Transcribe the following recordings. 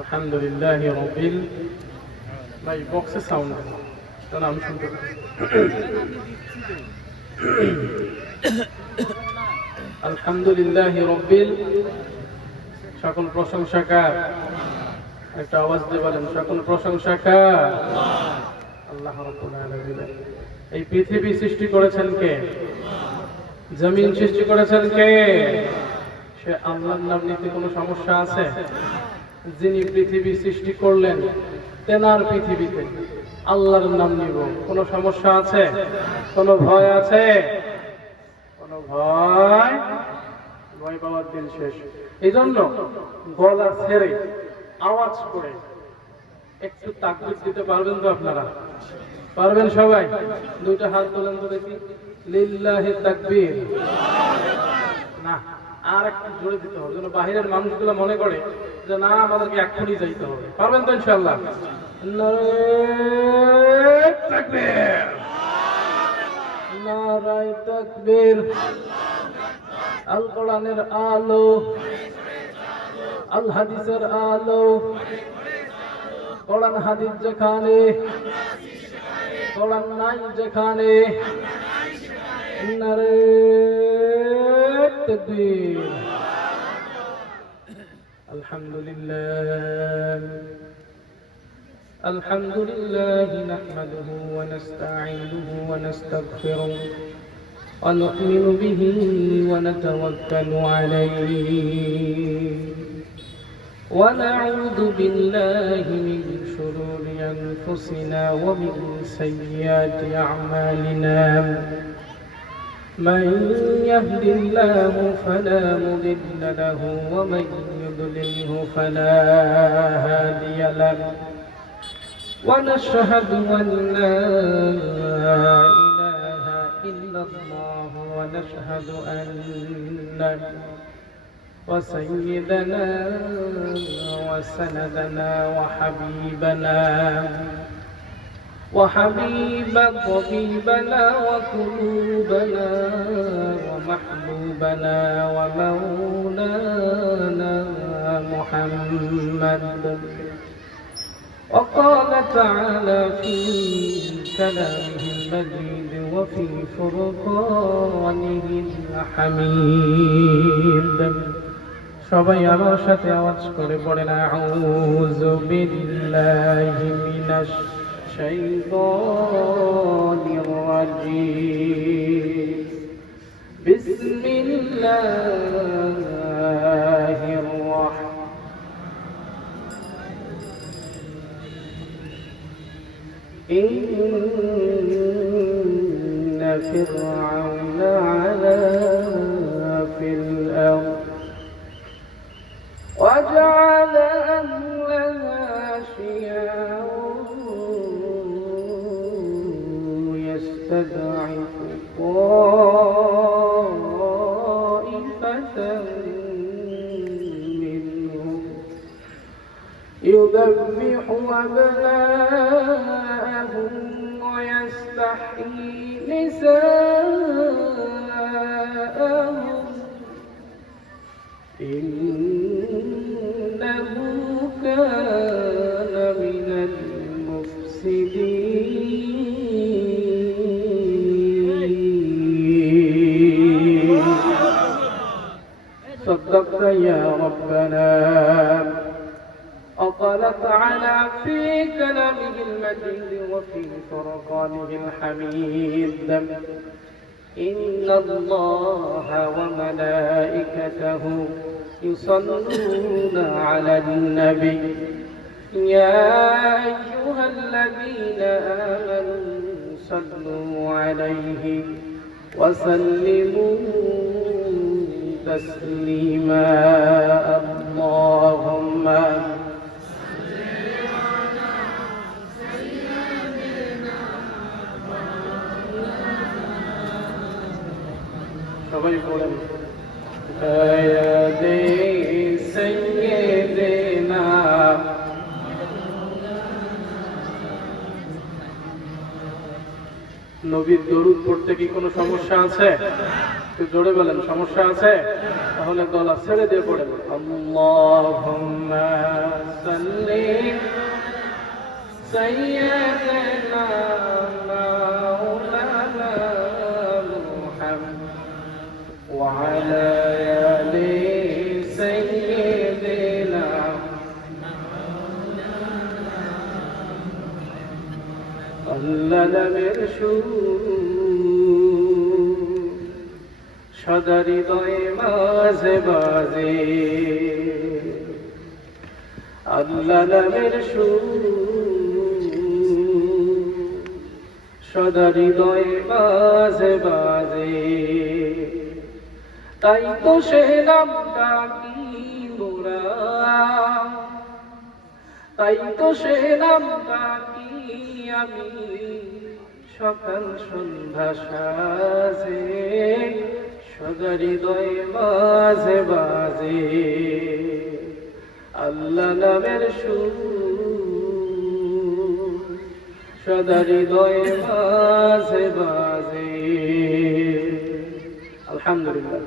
আলহামদুলিল্লাহি রাব্বিল ভাই বক্সে সাউন্ড তাহলে আমি শুনতে পাই। আলহামদুলিল্লাহি রাব্বিল সকল প্রশংসা কার? একটা আওয়াজ দিয়ে বলেন, সকল প্রশংসা কার? আল্লাহ রাব্বুল আলামিন। এই পৃথিবী সৃষ্টি করেছেন কে? জমিন সৃষ্টি করেছেন কে? সে আল্লাহর নাম নিতে কোনো সমস্যা আছে? যিনি পৃথিবী সৃষ্টি করলেন তেনার পৃথিবীতে আল্লাহর নাম নিব, কোনো সমস্যা আছে? কোনো ভয় আছে? কোনো ভয় পাওয়ার দিন শেষ। এই জন্য গলা ছেড়ে আওয়াজ করে একটু তাকবীর দিতে পারবেন তো আপনারা? পারবেন সবাই? দুইটা হাত তোলেন তো দেখি। লিল্লাহি তাকবীর। না, আর একটু জোরে দিতে হবে, যেন বাহিরের মানুষগুলো মনে করে যে না, আমাদেরকে এক্ষুনি যাইতে হবে। পারবেন তো ইনশাআল্লাহ? নারায়ে তাকবীর, নারায়ে তাকবীর। আল কোরআনের আলো, আল হাদিসের আলো, কোরআন হাদিস যেখানে, কোরআন নাই যেখানে, নারায়ে তাকবীর। আলহামদুলিল্লাহ, আলহামদুলিল্লাহ নাহমাদুহু ওয়া নাস্তাঈনুহু ওয়া নাস্তাগফিরুহু ওয়া নু'মিনু বিহি ওয়া নাতাওয়াক্কালু আলাইহি ওয়া না'উযু বিল্লাহি মিন শুরুরি আনফুসিনা ওয়া মিন সাইয়্যাতি আ'মালিনা। من يهد الله فلا مضل له ومن يضلله فلا هادي له ونشهد أن لا إله إلا الله ونشهد أن وسيدنا وسندنا وحبيب طبيبنا وقلوبنا ومحبوبنا ومولانا محمد. وقال تعالى في كلامه المجيد وفي فرقانه الحميد. সবাই আমার সাথে আওয়াজ করে পড়েন, আউযু বিল্লাহি মিনাশ শাইতানির রাজীম। বিসমিল্লাহির রাহমানির ইন্না ফিরআউনা আলা ফিল আরদ وجعل أهلها شيعا يستضعف طائفة منهم يذبح أبناءهم ويستحيي نساءهم إنه كان من المفسدين. صدقت يا ربنا. وقال تعالى في كلامه المجيد وفي فرقانه الحميد إن الله وملائكته يصلون على النبي يا أيها الذين آمنوا صلوا عليه وسلموا تسليما. اللهم সবাই বলেন সাইয়্যিদিনা। নবীর দরুদ পড়তে কি কোনো সমস্যা আছে? একটু জোরে বলেন, সমস্যা আছে? তাহলে গলা ছেড়ে দিয়ে পড়েন, আল্লাহুম্মা সাল্লি سيدنا مولانا محمد وعلى آل سيدنا আল্লাহ নামের সুর সদা হৃদয়ে মাঝে বাজে আল্লাহ নামের সুর সদা হৃদয়ে মাঝে বাজে তাই তো সে নাম ডাকি মোরা তাই তো সে নাম ডাকি আমি সকাল সন্ধ্যা সাজে সদা হৃদয়ে মাঝে বাজে আল্লাহ নামের সুর সদা হৃদয়ে মাঝে বাজে আলহামদুলিল্লাহ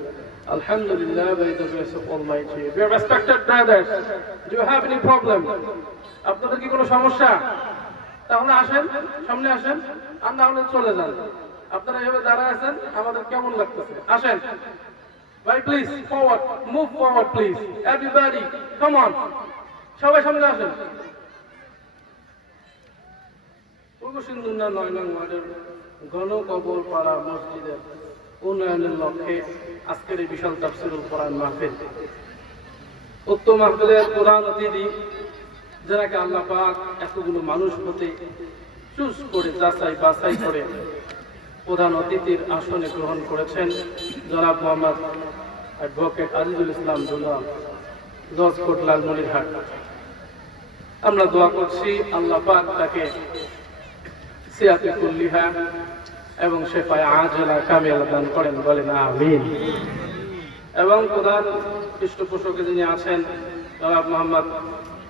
Alhamdulillah by the grace of Almighty. Dear respected brothers, do you have any problem? আপনাদের কি কোনো সমস্যা? তাহলে আসেন, সামনে আসেন, আর না হলে চলে যান। আপনারা এভাবে দাঁড়ায় আছেন, আমাদের কেমন লাগতেছে? আসেন। ভাই please forward, move forward please. Everybody, come on. সবাই সামনে আসেন। পূর্ব সিন্ধুনা ৯ নং ওয়ার্ডের গণকবর পাড়া মসজিদের উন্নয়নের লক্ষ্যে আজকের এই বিশাল তাফসীরুল কোরআন মাহফিল। উক্ত মাহফিলের কোরআন অতিথি যারাকে আল্লাহ পাক এতগুলো মানুষ হতে চুজ করে যাচাই বাছাই করে প্রধান অতিথির আসনে গ্রহণ করেছেন জনাব মোহাম্মদ অ্যাডভোকেট আজিজুল ইসলাম দুলা, জজ কোর্ট লালমনিরহাট। আমরা দোয়া করছি আল্লাহ পাক তাকে সিয়াতে কুল্লিহা এবং শেফায়ে আজলা কামিলা দান করেন, বলেন আমিন। এবং প্রধান পৃষ্ঠপোষকে যিনি আছেন জনাব মোহাম্মদ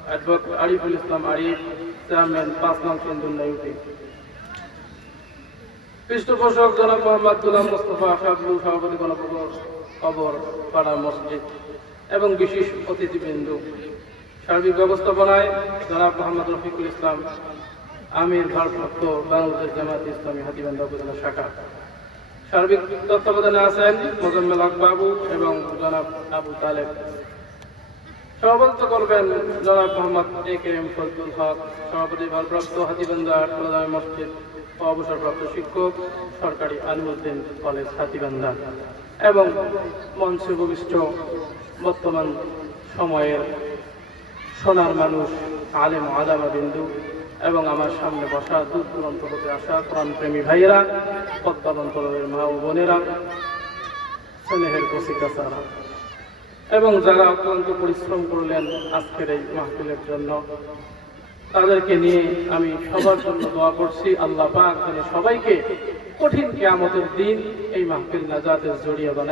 অ্যাডভোকেট আরিফুল ইসলাম আরিফ, চেয়ারম্যান ৫ নং সিন্ধুনা ইউপি। পৃষ্ঠপোষক জনাব মোহাম্মদ গোলাম মোস্তফা শাবলু, সভাপতি গণকবর পাড়া মসজিদ এবং বিশেষ অতিথিবৃন্দ। সার্বিক ব্যবস্থাপনায় জনাব মোহাম্মদ রফিকুল ইসলাম, আমির ভারপ্রাপ্ত বাংলাদেশ জামায়াতে ইসলামী হাতীবান্ধা উপজেলা শাখা। সার্বিক তত্ত্বাবধানে আছেন মোজাম্মেল হক বাবু এবং জনাব আবু তালেব। সভাপতিত্ব করবেন জনাব মোহাম্মদ এ.কে.এম. ফজলুল হক, সভাপতি ভারপ্রাপ্ত হাতীবান্ধা প্রধান মসজিদ ও অবসরপ্রাপ্ত শিক্ষক সরকারি আলিমউদ্দিন কলেজ হাতীবান্ধা। এবং মঞ্চে উপবিষ্ট বর্তমান সময়ের সোনার মানুষ, আলেম আলামা বিন্দু এবং আমার সামনে বসা দূর দূরান্ত হতে আসা কোরআন প্রেমী ভাইয়েরা, পদ্মাবন্তরের মা ও বোনেরা, স্নেহের কচিকাচারা এবং যারা অত্যন্ত পরিশ্রম করলেন আজকের এই মাহফিলের জন্য, তাদেরকে নিয়ে আমি সবার জন্য দোয়া করছি আল্লাহ পাক যেন সবাইকে কঠিন কিয়ামতের দিন এই মাহফিল নাজাতের জড়িয়ে বানায়।